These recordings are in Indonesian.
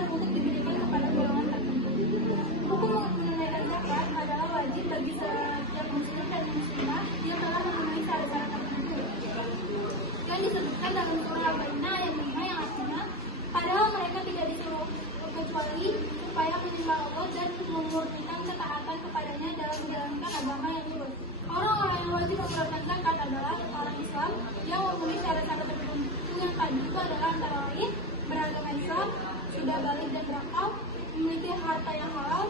diwajibkan untuk diberikan kepada golongan tertentu. Hukum menunaikan zakat adalah wajib bagi setiap muslim dan muslimah yang telah memenuhi syarat-syarat tertentu yang disebutkan dalam surah Al-Baqarah ayat 5 yang artinya, padahal mereka tidak disuruh kecuali supaya menyembah Allah dan memurnikan ketaatan kepadanya dalam menjalankan agama yang lurus. Orang-orang yang wajib mengeluarkan zakat adalah orang Islam yang memenuhi syarat-syarat tertentu yang tadi itu adalah antara lain beragama Islam, sudah balik dan berakal, memiliki harta yang halal,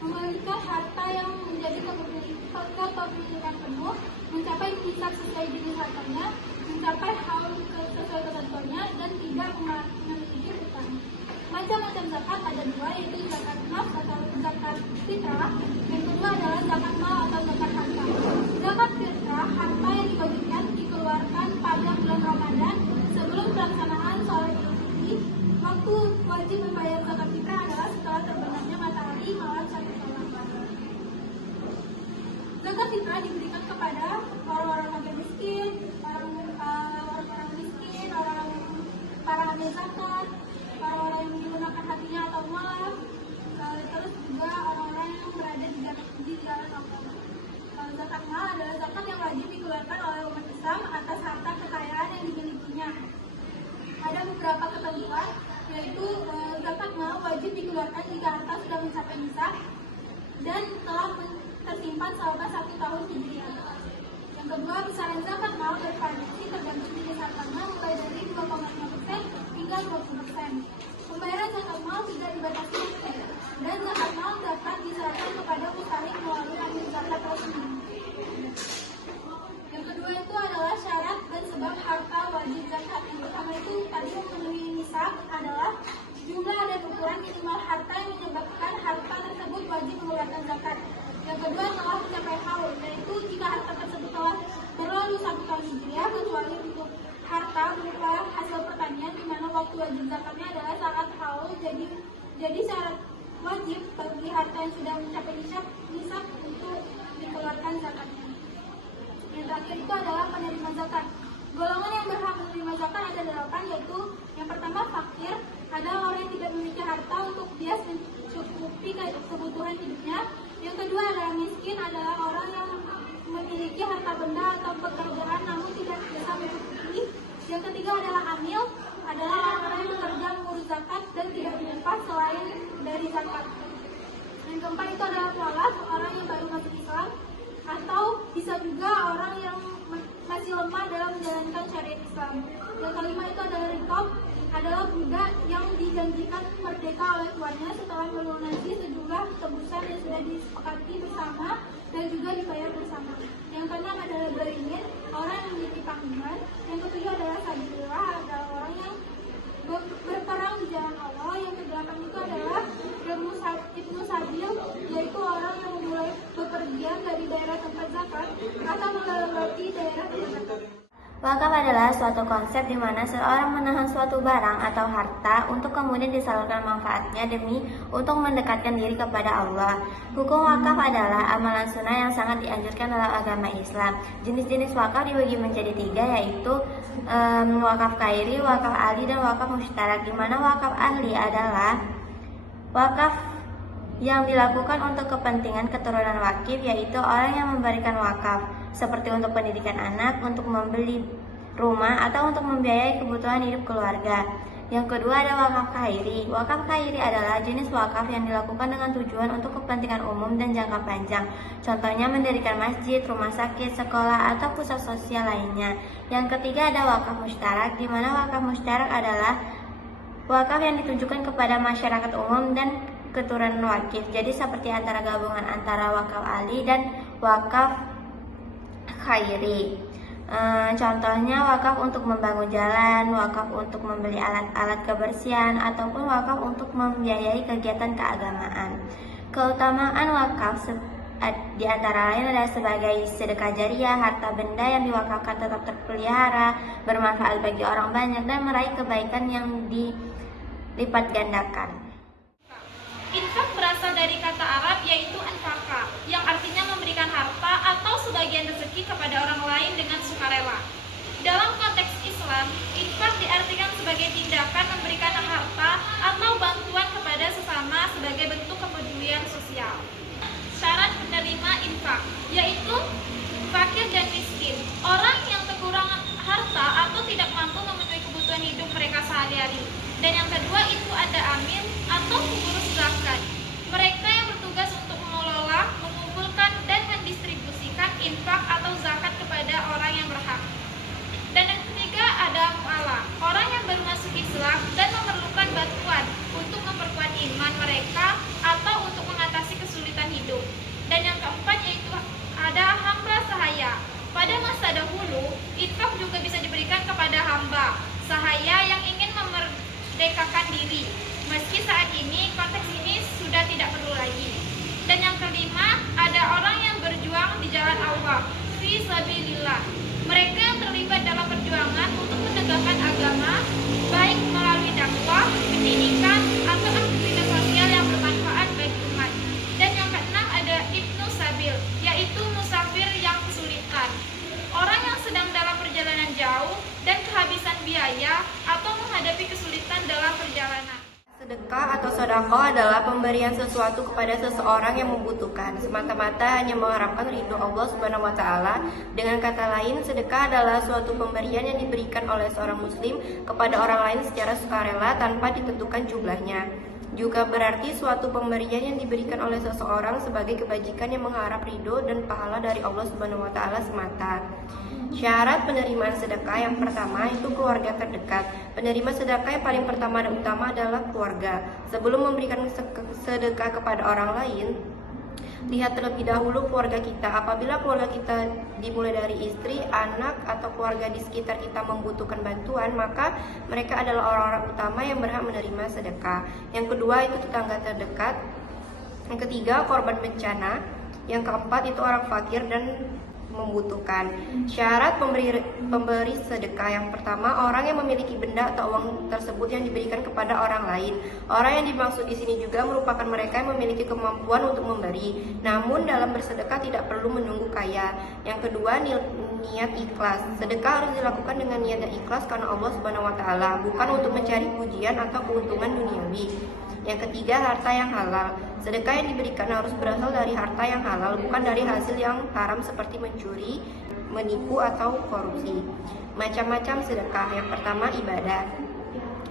memiliki harta yang menjadi kepemilikan penuh, mencapai nisab sesuai jenis hartanya, mencapai haul sesuai ketentuannya, dan tidak memiliki hutang. Macam-macam zakat ada dua, yaitu zakat nafs atau zakat fitrah. Yang kedua adalah zakat mal atau zakat harta. Zakat fitrah, harta yang dibagikan dikeluarkan pada bulan Ramadan sebelum pelaksanaan sholat Idul Fitri. Waktu wajib membayar zakat fitrah adalah setelah terbenamnya matahari malam 1 Syawal. Zakat fitrah diberikan kepada orang-orang fakir miskin, orang-orang miskin, para amil zakat, orang-orang yang menggunakan hatinya atau maaf, terus juga orang-orang yang berada di jalan Allah. Zakat mal adalah zakat yang wajib dikeluarkan oleh umat Islam atas harta kekayaan yang dimilikinya. Ada beberapa ketentuan, yaitu zakat mal wajib dikeluarkan jika harta sudah mencapai nisab dan telah tersimpan selama 1 tahun hijriah. Yang kedua, besaran zakat mal bervariasi tergantung jenis hartanya, mulai dari 2,5% hingga 20%. Pembayaran zakat mal tidak dibatasi waktu, dan zakat mal dapat diserahkan kepada mustahik melalui amil zakat resmi. Yang kedua itu adalah syarat dan sebab harta wajib zakat. Yang pertama itu tadi memenuhi nisab adalah jumlah dan ukuran minimal harta yang menyebabkan harta tersebut wajib mengeluarkan zakat. Yang kedua telah mencapai haul, yaitu jika harta tersebut telah berlalu 1 tahun hijriah, kecuali untuk harta berupa hasil pertanian di mana waktu wajib zakatnya adalah saat haul. Jadi syarat wajib bagi harta yang sudah mencapai nisab untuk dikeluarkan zakatnya. Yang terakhir itu adalah penerima zakat. Golongan yang berhak menerima zakat ada 8, yaitu yang pertama fakir, adalah orang yang tidak memiliki harta untuk bias mencukupi kebutuhan hidupnya. Yang kedua adalah miskin, adalah orang yang memiliki harta benda atau pekerjaan namun tidak bisa mencukupi. Yang ketiga adalah amil, adalah orang-orang yang bekerja mengurus zakat dan tidak menimpas selain dari zakat. Yang keempat itu adalah mualaf, orang yang baru masuk Islam, atau bisa juga orang yang masih lemah dalam menjalankan syariat Islam. Yang kelima itu adalah riqab, adalah budak yang dijanjikan merdeka oleh tuannya setelah melunasi sejumlah tebusan yang sudah disepakati bersama dan juga dibayar bersama. Yang keenam adalah berimin, orang yang memiliki panggilan. Yang ketujuh adalah sabilullah, adalah orang yang berperang di jalan Allah. Yang kedelapan itu adalah ibnu sabil, yaitu orang yang memulai bepergian dari daerah tempat zakat atau melewati daerah tempat zakat. Wakaf adalah suatu konsep di mana seorang menahan suatu barang atau harta untuk kemudian disalurkan manfaatnya demi untuk mendekatkan diri kepada Allah. Hukum wakaf adalah amalan sunnah yang sangat dianjurkan dalam agama Islam. Jenis-jenis wakaf dibagi menjadi 3, yaitu wakaf khairi, wakaf ahli, dan wakaf mustarak. Di mana wakaf ahli adalah wakaf yang dilakukan untuk kepentingan keturunan wakif, yaitu orang yang memberikan wakaf seperti untuk pendidikan anak, untuk membeli rumah, atau untuk membiayai kebutuhan hidup keluarga. Yang kedua ada wakaf khairi. Wakaf khairi adalah jenis wakaf yang dilakukan dengan tujuan untuk kepentingan umum dan jangka panjang. Contohnya mendirikan masjid, rumah sakit, sekolah, atau pusat sosial lainnya. Yang ketiga ada wakaf mustarak, di mana wakaf mustarak adalah wakaf yang ditujukan kepada masyarakat umum dan keturunan wakif. Jadi seperti antara gabungan antara wakaf ahli dan wakaf khairi. Contohnya wakaf untuk membangun jalan, wakaf untuk membeli alat-alat kebersihan, ataupun wakaf untuk membiayai kegiatan keagamaan. Keutamaan wakaf di antara lain adalah sebagai sedekah jariah, harta benda yang diwakafkan tetap terpelihara, bermanfaat bagi orang banyak, dan meraih kebaikan yang dilipat gandakan. Infak berasal dari kata Arab yaitu anfaka, yang artinya memberikan harta atau sebagian rezeki kepada orang lain dengan sukarela. Dalam konteks Islam, infak diartikan sebagai tindakan memberikan harta sehari-hari. Dan yang kedua itu ada amil atau pengurus zakat. Mereka yang bertugas untuk mengelola, mengumpulkan, dan mendistribusikan infak atau zakat kepada orang yang berhak. Dan yang ketiga ada mu'ala, orang yang baru masuk Islam dan memerlukan bantuan untuk memperkuat iman mereka atau untuk mengatasi kesulitan hidup. Dan yang keempat yaitu ada hamba sahaya. Pada masa dahulu, infak juga bisa diberikan kepada hamba sahaya yang ingin memerdekakan diri. Meski saat ini konteks ini sudah tidak perlu lagi. Dan yang kelima, ada orang yang berjuang di jalan Allah, fi sabilillah. Mereka yang terlibat dalam perjuangan untuk menegakkan agama, baik melalui dakwah, pendidikan, atau aktivitas sosial yang bermanfaat bagi umat. Dan yang keenam ada ibnu sabil, yaitu musafir yang kesulitan. Orang yang sedang dalam perjalanan jauh dan kehabisan biaya atau menghadapi kesulitan dalam perjalanan. Sedekah atau sodako adalah pemberian sesuatu kepada seseorang yang membutuhkan, semata-mata hanya mengharapkan ridho Allah Subhanahu wa Ta'ala. Dengan kata lain, sedekah adalah suatu pemberian yang diberikan oleh seorang Muslim kepada orang lain secara sukarela tanpa ditentukan jumlahnya. Juga berarti suatu pemberian yang diberikan oleh seseorang sebagai kebajikan yang mengharap ridho dan pahala dari Allah Subhanahu wa Ta'ala semata. Syarat penerimaan sedekah yang pertama itu keluarga terdekat. Penerima sedekah yang paling pertama dan utama adalah keluarga. Sebelum memberikan sedekah kepada orang lain, lihat terlebih dahulu keluarga kita. Apabila keluarga kita dimulai dari istri, anak, atau keluarga di sekitar kita membutuhkan bantuan, maka mereka adalah orang-orang utama yang berhak menerima sedekah. Yang kedua itu tetangga terdekat. Yang ketiga korban bencana. Yang keempat itu orang fakir dan membutuhkan. Syarat pemberi sedekah yang pertama, orang yang memiliki benda atau uang tersebut yang diberikan kepada orang lain. Orang yang dimaksud di sini juga merupakan mereka yang memiliki kemampuan untuk memberi. Namun dalam bersedekah tidak perlu menunggu kaya. Yang kedua, niat ikhlas. Sedekah harus dilakukan dengan niat dan ikhlas karena Allah Subhanahu wa Ta'ala, bukan untuk mencari pujian atau keuntungan duniawi. Yang ketiga, harta yang halal. Sedekah yang diberikan harus berasal dari harta yang halal, bukan dari hasil yang haram seperti mencuri, menipu, atau korupsi. Macam-macam sedekah. Yang pertama, ibadah.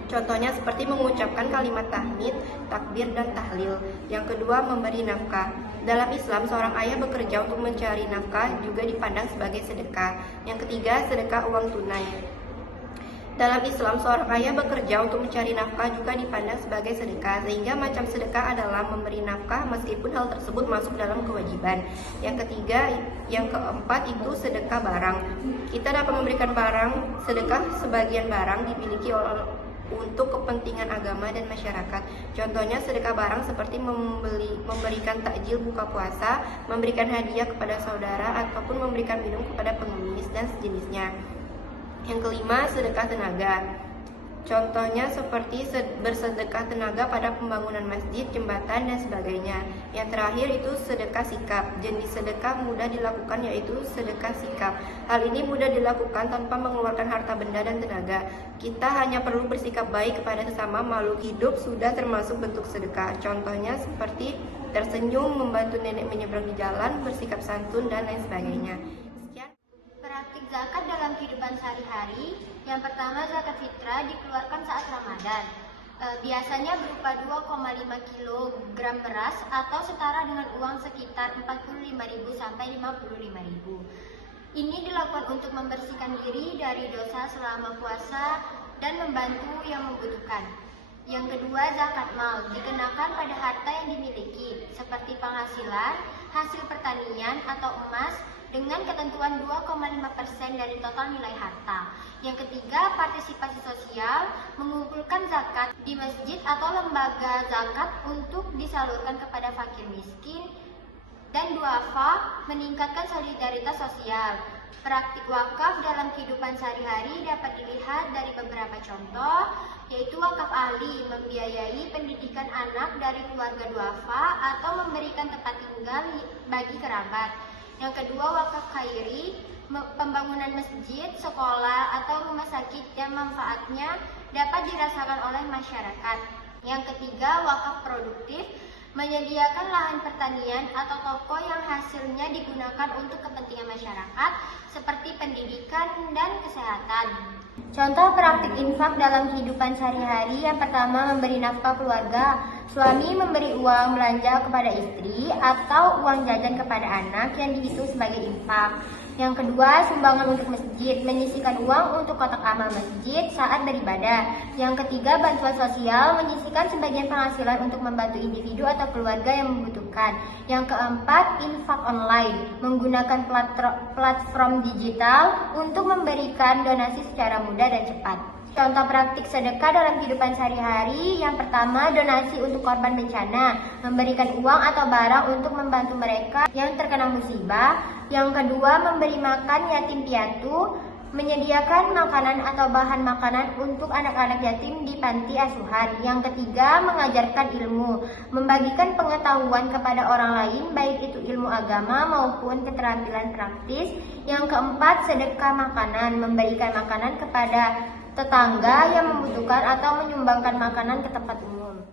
Contohnya seperti mengucapkan kalimat tahmid, takbir, dan tahlil. Yang kedua, memberi nafkah. Dalam Islam, seorang ayah bekerja untuk mencari nafkah juga dipandang sebagai sedekah. Yang ketiga, sedekah uang tunai. Dalam Islam, seorang ayah bekerja untuk mencari nafkah juga dipandang sebagai sedekah, sehingga macam sedekah adalah memberi nafkah meskipun hal tersebut masuk dalam kewajiban. Yang ketiga, yang keempat itu sedekah barang. Kita dapat memberikan barang, sedekah sebagian barang dimiliki untuk kepentingan agama dan masyarakat. Contohnya sedekah barang seperti memberikan takjil buka puasa, memberikan hadiah kepada saudara, ataupun memberikan minum kepada pengemis dan sejenisnya. Yang kelima, sedekah tenaga. Contohnya seperti bersedekah tenaga pada pembangunan masjid, jembatan, dan sebagainya. Yang terakhir itu sedekah sikap. Jenis sedekah mudah dilakukan yaitu sedekah sikap. Hal ini mudah dilakukan tanpa mengeluarkan harta benda dan tenaga. Kita hanya perlu bersikap baik kepada sesama makhluk hidup sudah termasuk bentuk sedekah. Contohnya seperti tersenyum, membantu nenek menyeberang di jalan, bersikap santun, dan lain sebagainya. Praktik zakat dalam kehidupan sehari-hari. Yang pertama, zakat fitrah dikeluarkan saat Ramadan. Biasanya berupa 2,5 kg beras atau setara dengan uang sekitar 45.000 sampai 55.000. Ini dilakukan untuk membersihkan diri dari dosa selama puasa dan membantu yang membutuhkan. Yang kedua, zakat mal dikenakan pada harta yang dimiliki seperti penghasilan, hasil pertanian atau emas, dengan ketentuan 2,5% dari total nilai harta. Yang ketiga, partisipasi sosial, mengumpulkan zakat di masjid atau lembaga zakat untuk disalurkan kepada fakir miskin. Dan duafa, meningkatkan solidaritas sosial. Praktik wakaf dalam kehidupan sehari-hari dapat dilihat dari beberapa contoh, yaitu wakaf ahli, membiayai pendidikan anak dari keluarga duafa atau memberikan tempat tinggal bagi kerabat. Yang kedua, wakaf khairi, pembangunan masjid, sekolah, atau rumah sakit yang manfaatnya dapat dirasakan oleh masyarakat. Yang ketiga, wakaf produktif, menyediakan lahan pertanian atau toko yang hasilnya digunakan untuk kepentingan masyarakat seperti pendidikan dan kesehatan. Contoh praktik infak dalam kehidupan sehari-hari, yang pertama memberi nafkah keluarga. Suami memberi uang belanja kepada istri atau uang jajan kepada anak yang dihitung sebagai infak. Yang kedua, sumbangan untuk masjid, menyisihkan uang untuk kotak amal masjid saat beribadah. Yang ketiga, bantuan sosial, menyisihkan sebagian penghasilan untuk membantu individu atau keluarga yang membutuhkan. Yang keempat, infak online, menggunakan platform digital untuk memberikan donasi secara mudah dan cepat. Contoh praktik sedekah dalam kehidupan sehari-hari, yang pertama donasi untuk korban bencana, memberikan uang atau barang untuk membantu mereka yang terkena musibah. Yang kedua, memberi makan yatim piatu, menyediakan makanan atau bahan makanan untuk anak-anak yatim di panti asuhan. Yang ketiga, mengajarkan ilmu, membagikan pengetahuan kepada orang lain, baik itu ilmu agama maupun keterampilan praktis. Yang keempat, sedekah makanan, memberikan makanan kepada tetangga yang membutuhkan atau menyumbangkan makanan ke tempat umum.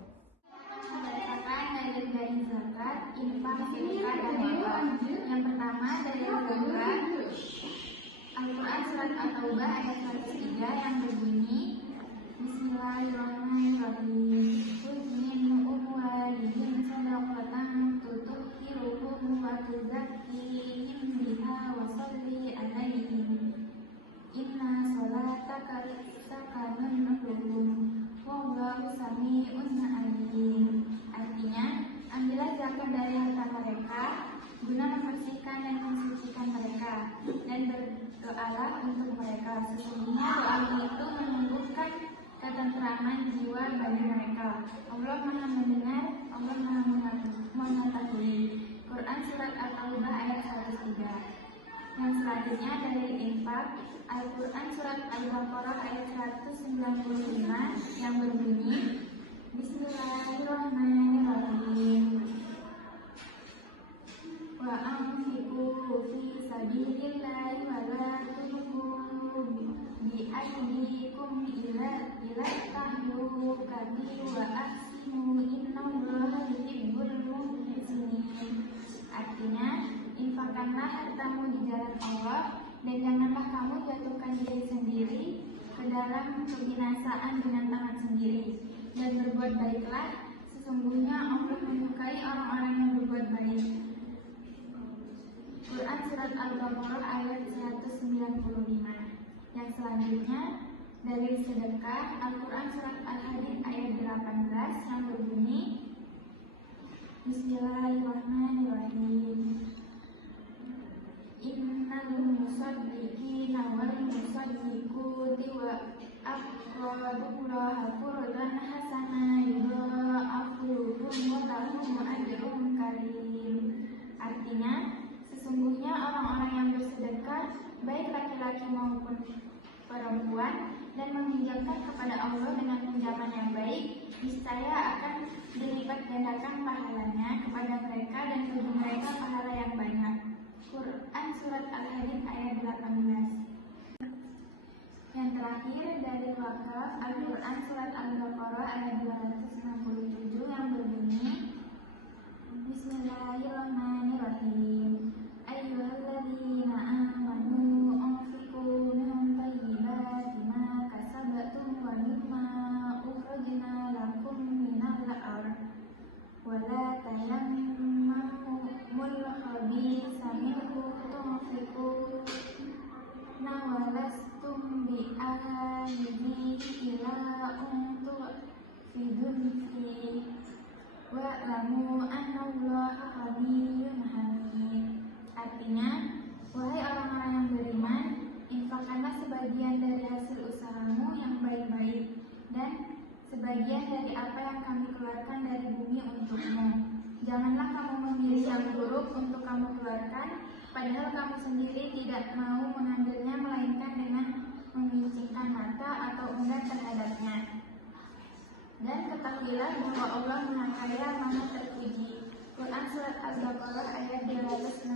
Berdasarkan dalil-dalil zakat, infak, sedekah, dan wakaf. Yang pertama dalil zakat, Al-Quran surat At-Taubah ayat 103 yang berbunyi, Bismillahirrahmanirrahim. Qul min amwalihim shadaqatan tutahhiruhum wa tuzakkihim biha wa sholli 'alaihim. Inna sholataka sakanun lahum wallahu sami'un 'alim. Artinya, ambillah zakat dari harta mereka guna membersihkan dan mensucikan mereka, dan berdoalah untuk mereka. Sesungguhnya doa itu menumbuhkan ketenteraman jiwa bagi mereka. Allah Maha mendengar, Allah Maha mengetahui. Quran surat At-Taubah ayat 103. Yang selanjutnya dari infak, Al-Quran surat Al-Baqarah ayat 195 yang berbunyi, Bismillahirrahmanirrahim. Wa anfiqu fi sabilillahi wa la tulqu bi aydikum ila tahlukati wa ahsinu innallaha yuhibbul muhsinin. Artinya, infakkanlah hartamu di jalan Allah dan janganlah kamu jatuhkan diri sendiri ke dalam kebinasaan dengan tangan sendiri, dan berbuat baiklah, sesungguhnya Allah menyukai orang-orang yang berbuat baik. Quran surat Al-Baqarah ayat 195. Yang selanjutnya dari sedekah, Al-Quran surat Al-Hadid ayat 18 yang berbunyi, Bismillahirrahmanirrahim. Innal musaddiqina wal musaddiquti wa aqradullaha qurdan hasana yudha'afu lahum wa lahum ajrun karim. Artinya, sesungguhnya orang-orang yang bersedekah, baik laki-laki maupun perempuan, dan meminjamkan kepada Allah dengan pinjaman yang baik, niscaya akan dilipat gandakan pahalanya kepada mereka dan bagi mereka pahala yang banyak. Quran surat Al-Hadid ayat 18. Yang terakhir dari wakaf, Al-Quran surat Al-Baqarah ayat 267 yang berbunyi, Bismillahirrahmanirrahim. Ayyuhalladzina amanu anfiqu min thayyibati ma kasabtum wa mimma ukhrajna lakum minal ardh wa la tayammamul khabitha minhu tunfiquna wa lastum bi'akhidhihi illa tu'fidun fihi wa'lamu annallaha ghaniyyun hamid. Artinya, wahai orang-orang yang beriman, infakkanlah sebagian dari hasil usahamu yang baik-baik dan sebagian dari apa yang kami keluarkan dari bumi untukmu. Janganlah kamu memilih yang buruk untuk kamu keluarkan, padahal kamu sendiri tidak mau mengambilnya, melainkan dengan memicingkan mata atau enggan terhadapnya. Dan ketahuilah bahwa Allah Maha Kaya, Maha Terpuji. Quran surat Al-Baqarah ayat 260.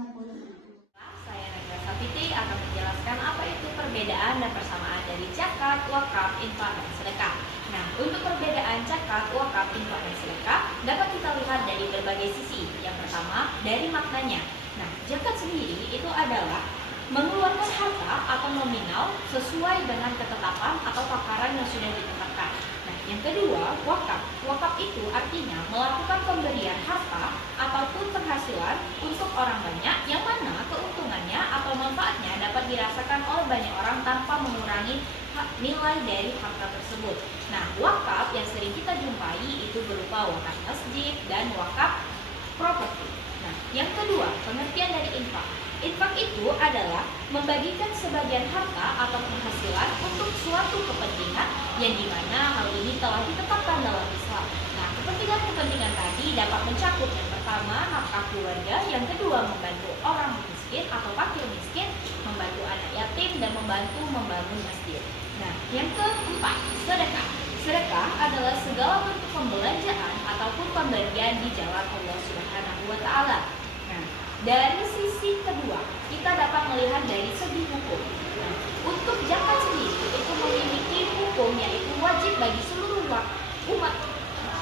Saya Nadia Sapiti akan menjelaskan apa itu perbedaan dan persamaan dari zakat, wakaf, infak, dan sedekah. Nah, untuk perbedaan zakat zakat, wakaf, infak, dan sedekah dapat kita lihat dari berbagai sisi. Yang pertama, dari maknanya. Nah, zakat sendiri itu adalah mengeluarkan harta atau nominal sesuai dengan ketetapan atau takaran yang sudah ditetapkan. Nah, yang kedua, wakaf. Wakaf itu artinya melakukan pemberian harta ataupun penghasilan untuk orang banyak yang mana keuntungannya atau manfaatnya dapat dirasakan oleh banyak orang tanpa mengurangi nilai dari harta tersebut. Nah, wakaf yang sering kita jumpai itu berupa wakaf masjid dan wakaf properti. Nah, yang kedua, pengertian dari infak. Infak itu adalah membagikan sebagian harta atau penghasilan untuk suatu kepentingan yang dimana hal ini telah ditetapkan dalam Islam. Nah, kepentingan-kepentingan tadi dapat mencakup yang pertama nafkah keluarga, yang kedua membantu orang miskin atau fakir miskin, membantu anak yatim, dan membantu membangun masjid. Nah, yang keempat, sedekah. Sedekah adalah segala bentuk pembelanjaan ataupun pemberian di jalan Allah Subhanahu wa Ta'ala. Nah, dari sisi kedua, kita dapat melihat dari segi hukum. Nah, untuk zakat sendiri itu memiliki hukum yaitu wajib bagi seluruh umat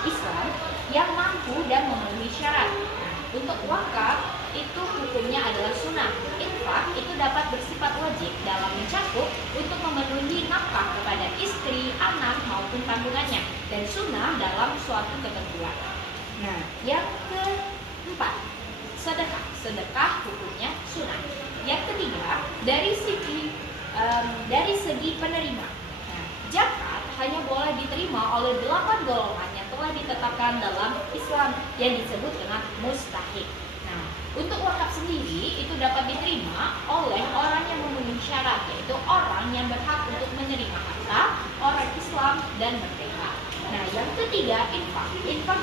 Islam yang mampu dan memenuhi syarat. Nah, untuk wakaf itu hukumnya adalah sunnah. Infak itu dapat bersifat wajib dalam mencakup untuk memenuhi nafkah kepada istri, anak maupun tanggungannya, dan sunnah dalam suatu ketentuan. Nah, yang keempat, sedekah. Sedekah hukumnya sunnah. Yang ketiga, dari segi penerima. Nah, zakat hanya boleh diterima oleh 8 golongan yang telah ditetapkan dalam Islam yang disebut dengan mustahik. Nah, untuk wakaf sendiri itu dapat diterima oleh orang yang memenuhi syarat, yaitu orang yang berhak untuk menerima harta, orang Islam, dan merdeka. Nah, yang ketiga, infak. Infak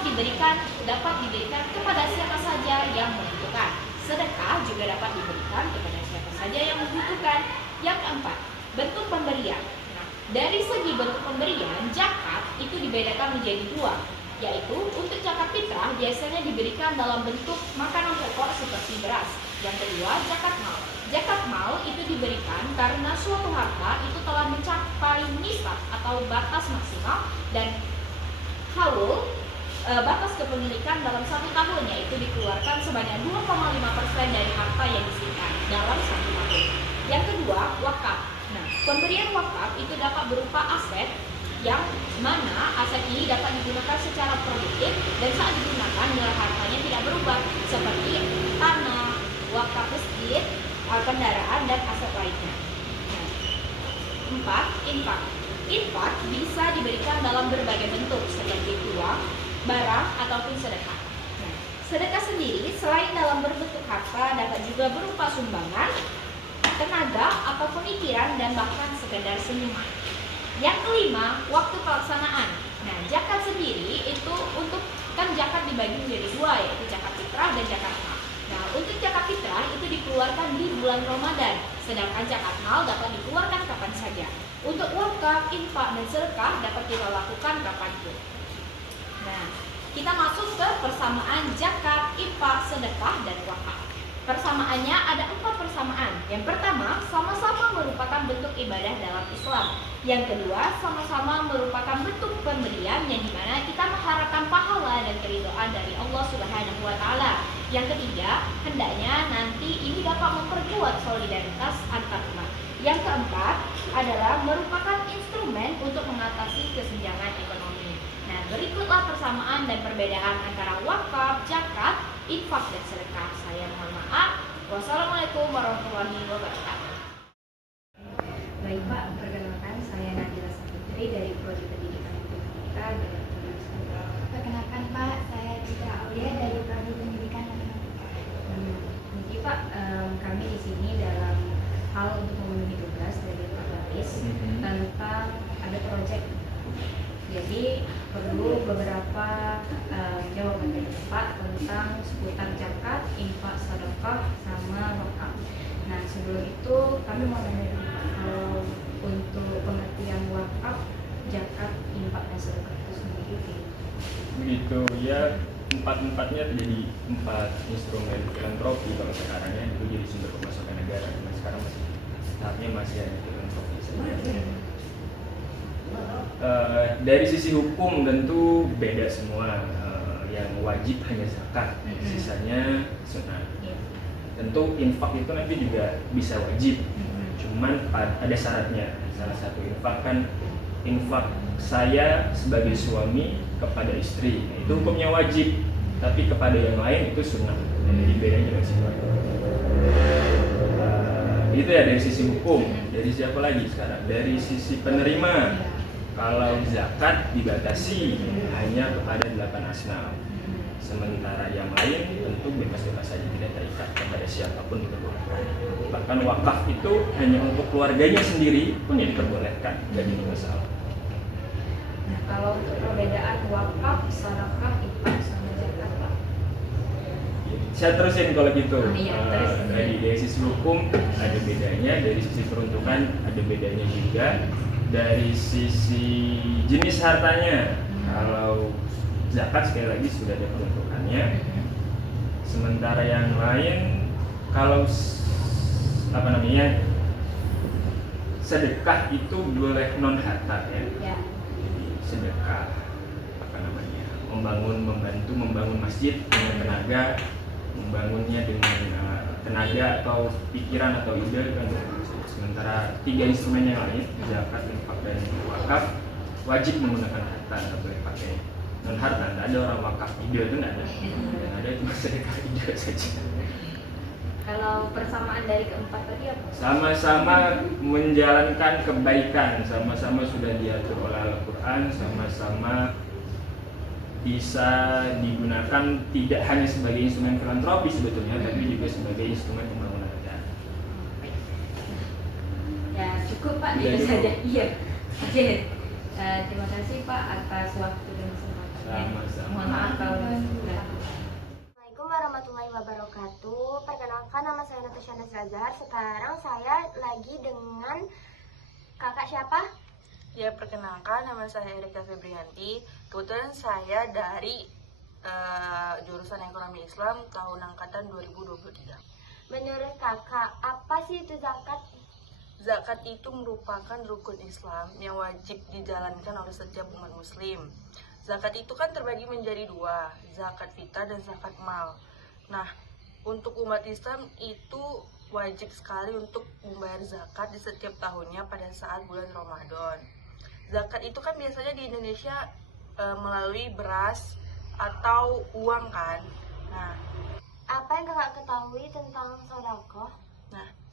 dapat diberikan kepada siapa saja yang membutuhkan. Sedekah juga dapat diberikan kepada siapa saja yang membutuhkan. Yang keempat, bentuk pemberian. Nah, dari segi bentuk pemberian, zakat itu dibedakan menjadi dua, yaitu untuk zakat fitrah biasanya diberikan dalam bentuk makanan pokok seperti beras. Yang kedua, zakat mal. Zakat mal itu diberikan karena suatu harta itu telah mencapai nisab atau batas maksimal dan haul, batas kepemilikan dalam 1 tahun, yaitu dikeluarkan sebanyak 2,5% dari harta yang disimpan dalam 1 tahun. Yang kedua, wakaf. Nah, pemberian wakaf itu dapat berupa aset yang mana aset ini dapat digunakan secara produktif dan saat digunakan nilai hartanya tidak berubah, seperti tanah, wakaf masjid, kendaraan, dan aset lainnya. Nah, 4. Infak. Infak bisa diberikan dalam berbagai bentuk seperti uang, barang, ataupun sedekah. Nah, sedekah sendiri selain dalam berbentuk harta dapat juga berupa sumbangan, tenaga, atau pemikiran, dan bahkan sekedar senyuman. Yang kelima, waktu pelaksanaan. Nah, zakat sendiri itu kan zakat dibagi menjadi dua, yaitu zakat fitrah dan zakat mal. Nah, untuk zakat fitrah itu dikeluarkan di bulan Ramadan, sedangkan zakat mal dapat dikeluarkan kapan saja. Untuk wakaf, infak, dan sedekah dapat kita lakukan kapanpun. Nah, kita masuk ke persamaan zakat, infak, sedekah, dan wakaf. Persamaannya ada 4 persamaan. Yang pertama, sama-sama merupakan bentuk ibadah dalam Islam. Yang kedua, sama-sama merupakan bentuk pemberian yang dimana kita mengharapkan pahala dan keridhaan dari Allah Subhanahu wa Ta'ala. Yang ketiga, hendaknya nanti ini dapat memperkuat solidaritas antar umat. Yang keempat adalah merupakan instrumen untuk mengatasi kesenjangan ekonomi. Nah, berikutlah persamaan dan perbedaan antara wakaf, zakat, infak, dan sedekah. Saya mohon maaf. Wassalamualaikum warahmatullahi wabarakatuh. Baik Pak, perkenalkan saya Nadila Saputri dari Prodi Pendidikan Matematika dan Matematika. Perkenalkan Pak, saya Citra Aulia dari Prodi Pendidikan Matematika. Mungkin Pak, kami di sini dalam hal untuk memenuhi tugas dari Pak Baris tentang ada proyek. Jadi perlu beberapa jawaban dari Pak tentang seputar zakat, infak, sedekah, sama wakaf. Nah, sebelum itu kami mau nanya dulu Pak, untuk pengertian wakaf, zakat, infak, dan sedekah itu sendiri begitu ya, empat-empatnya jadi 4 instrumen filantropi kalau sekarang ya, itu jadi sumber pemasukan negara. Nah, sekarang tahapnya masih ada filantropi saja. Dari sisi hukum tentu beda semua. Yang wajib hanya zakat, sisanya sunnah. Tentu infak itu nanti juga bisa wajib, cuman ada syaratnya. Salah satu infak kan infak saya sebagai suami kepada istri, itu hukumnya wajib, tapi kepada yang lain itu sunnah. Jadi bedanya dari situ. Itu ya dari sisi hukum. Dari siapa lagi sekarang? Dari sisi penerima. Kalau zakat dibatasi hanya kepada 8 asnaf. Sementara yang lain tentu bebas-bebas saja, tidak terikat kepada siapapun diperbolehkan. Bahkan wakaf itu hanya untuk keluarganya sendiri pun ya diperbolehkan, tidak jadi masalah. Nah, kalau untuk perbedaan wakaf, sedekah, infak sama zakat, Pak. Saya terusin kalau gitu. Terusin. Dari sisi hukum ada bedanya, dari sisi peruntukan ada bedanya juga, dari sisi jenis hartanya. Kalau zakat sekali lagi sudah ada peruntukannya. Sementara yang lain kalau sedekah itu boleh non harta ya. Jadi sedekah membantu membangun masjid dengan tenaga, membangunnya dengan tenaga atau pikiran atau ide kan. Sementara 3 instrumen yang lain, zakat, infak dan wakaf, wajib menggunakan harta, nggak boleh pakai non harta. Nggak ada orang wakaf ide itu nggak ada. Yang ada itu sedekah ide saja. Kalau persamaan dari keempat tadi apa? Sama-sama menjalankan kebaikan, sama-sama sudah diatur oleh Al-Quran, sama-sama bisa digunakan tidak hanya sebagai instrumen filantropi sebetulnya, tapi juga sebagai instrumen pembangunan negara. Ya cukup Pak, itu saja. Iya. Oke. Terima kasih Pak atas waktu dan kesempatannya. Sama-sama. Mohon maaf kalau Assalamualaikum warahmatullahi wabarakatuh. Perkenalkan, nama saya Natasha Nazrazar. Sekarang saya lagi dengan kakak siapa? Ya, perkenalkan, nama saya Erika Febrianti. Kebetulan saya dari jurusan Ekonomi Islam tahun angkatan 2023. Menurut kakak, apa sih itu zakat? Zakat itu merupakan rukun Islam yang wajib dijalankan oleh setiap umat muslim. Zakat itu kan terbagi menjadi 2, zakat fitrah dan zakat mal. Nah, untuk umat Islam itu wajib sekali untuk membayar zakat di setiap tahunnya pada saat bulan Ramadan. Zakat itu kan biasanya di Indonesia melalui beras atau uang kan. Nah, Apa yang kakak ketahui tentang sedekah?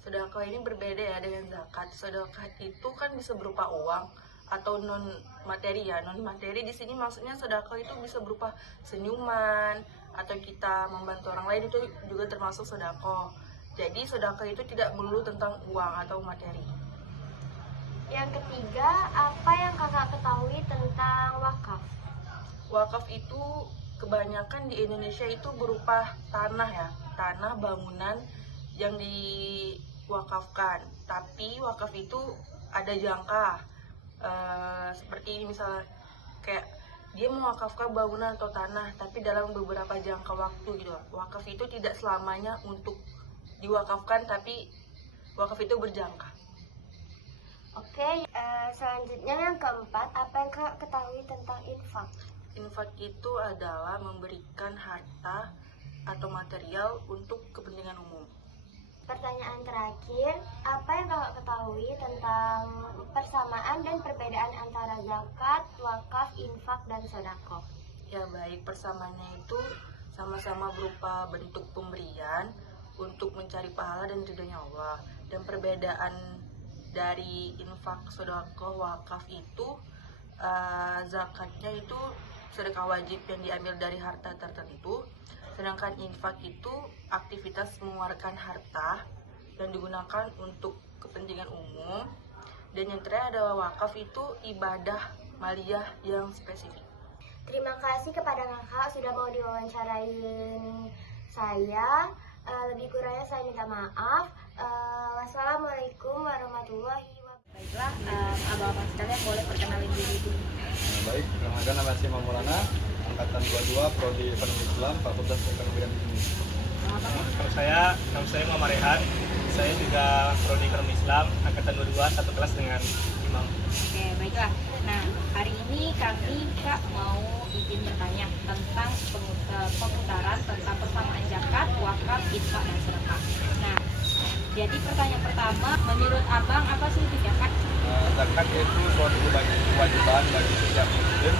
sedekah ini berbeda ya dengan zakat. Sedekah itu kan bisa berupa uang atau non materi ya. Non materi di sini maksudnya sedekah itu bisa berupa senyuman atau kita membantu orang lain, itu juga termasuk sedekah. Jadi sedekah itu tidak melulu tentang uang atau materi. Yang ketiga, apa yang kakak ketahui tentang wakaf? Wakaf itu kebanyakan di Indonesia itu berupa tanah ya, tanah bangunan yang diwakafkan. Tapi wakaf itu ada jangka, seperti misalnya kayak dia mewakafkan bangunan atau tanah, tapi dalam beberapa jangka waktu gitu. Wakaf itu tidak selamanya untuk diwakafkan, tapi wakaf itu berjangka. Oke, selanjutnya yang keempat, apa yang kakak ketahui tentang infak? Infak itu adalah memberikan harta atau material untuk kepentingan umum. Pertanyaan terakhir, apa yang kakak ketahui tentang persamaan dan perbedaan antara zakat, wakaf, infak, dan sedekah? Ya baik, persamaannya itu sama-sama berupa bentuk pemberian untuk mencari pahala dan ridhonya Allah. Dan perbedaan dari infak, sedekah, wakaf itu zakatnya itu sedekah wajib yang diambil dari harta tertentu, sedangkan infak itu aktivitas mengeluarkan harta yang digunakan untuk kepentingan umum, dan yang terakhir adalah wakaf itu ibadah maliyah yang spesifik. Terima kasih kepada kakak sudah mau diwawancarain saya. Lebih kurangnya saya minta maaf. Wassalamualaikum warahmatullahi wabarakatuh. Baiklah, abang-abang sekalian boleh perkenalin diri dulu. Baik, perkenalkan nama saya Maulana, angkatan 22, prodi Ekonomi Islam, Fakultas Ekonomi dan Bisnis. Nama saya Muhammad Rehan. Saya juga prodi Ekonomi Islam, angkatan 22, satu kelas dengan Imam. Oke, baiklah. Nah, hari ini kami Kak mau izin bertanya tentang pemutaran tentang persamaan zakat, wakaf, infak, dan sedekah. Nah, jadi pertanyaan pertama, menurut Abang apa sih itu zakat? Zakat itu suatu kewajiban bagi setiap muslim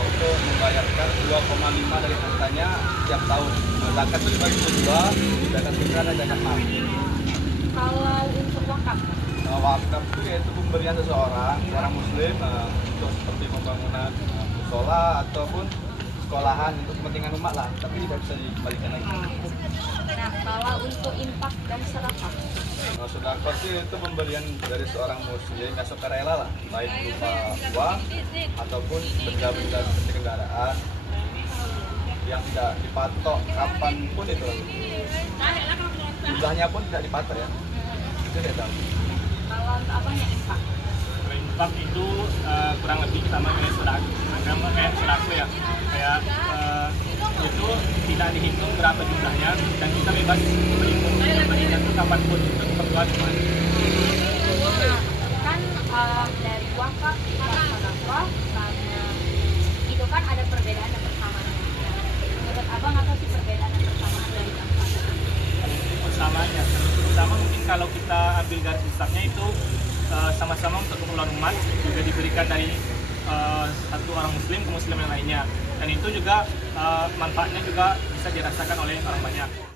untuk membayarkan 2,5 dari hartanya setiap tahun. Zakat itu dibagi dua, zakat fitrah dan zakat mal. Kalau untuk wakaf? Wakaf itu yaitu pemberian seorang muslim untuk seperti pembangunan musola ataupun sekolahan untuk kepentingan umat lah, tapi tidak bisa dikembalikan lagi. Nah, kalau untuk infak dan sedekah? Sedekah itu pemberian dari seorang muslim yang sukarela lah, baik berupa uang ataupun benda-benda seperti kendaraan yang tidak dipatok kapanpun itu. Jumlahnya pun tidak dipatok ya. Itu saya tahu. Kalau untuk abangnya infak? Infak itu kurang lebih sama kayak sodako ya. Kayak itu tidak dihitung berapa jumlahnya dan kita bebas berikan itu kapanpun untuk keperluan umat. Kan dari wakaf, infak, sedekah sama itu kan ada perbedaan dan persamaannya. Nah, menurut abang apa sih perbedaan dan persamaan dari zakat? Persamanya, pertama mungkin kalau kita ambil garis besarnya itu sama-sama untuk keperluan umat juga diberikan dari satu orang muslim ke muslim yang lainnya, dan itu juga manfaatnya juga bisa dirasakan oleh orang banyak.